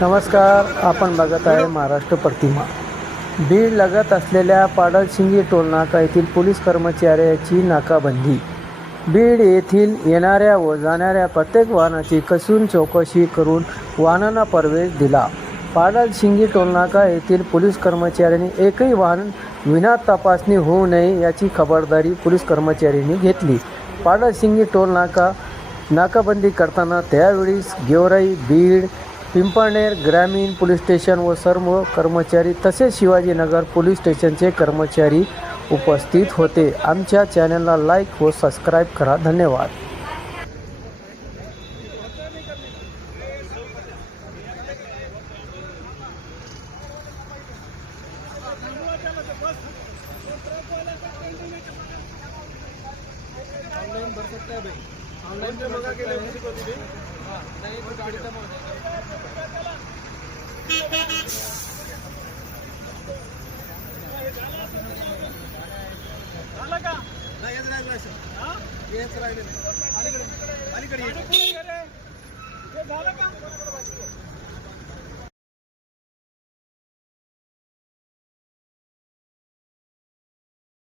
नमस्कार, आपण बघत आहे महाराष्ट्र प्रतिमा। बीड लगत असलेल्या पाडळशिंगी टोलनाका येथील पोलीस कर्मचाऱ्याची नाकाबंदी। बीड येथील येणाऱ्या व जाणाऱ्या प्रत्येक वाहनाची कसून चौकशी करून वाहनांना प्रवेश दिला। पाडळशिंगी टोलनाका येथील पोलीस कर्मचाऱ्यांनी एकही वाहन विना तपासणी होऊ नये याची खबरदारी पोलीस कर्मचाऱ्यांनी घेतली। पाडळशिंगी टोलनाका नाकाबंदी करताना त्यावेळी गेवराई, बीड, पिंपळनेर ग्रामीण पोलीस स्टेशन व सर्व कर्मचारी तसेच शिवाजीनगर पोलीस स्टेशनचे कर्मचारी उपस्थित होते। आमच्या चॅनलला लाईक व सबस्क्राईब करा। धन्यवाद। ऑनलाइन भर सकता है भाई, ऑनलाइन पे मंगा के ले किसी को भी। हां नहीं तो गाड़ी का झालं का नाही येत राहिलं हां येत राहिले अलीकडे हे झालं का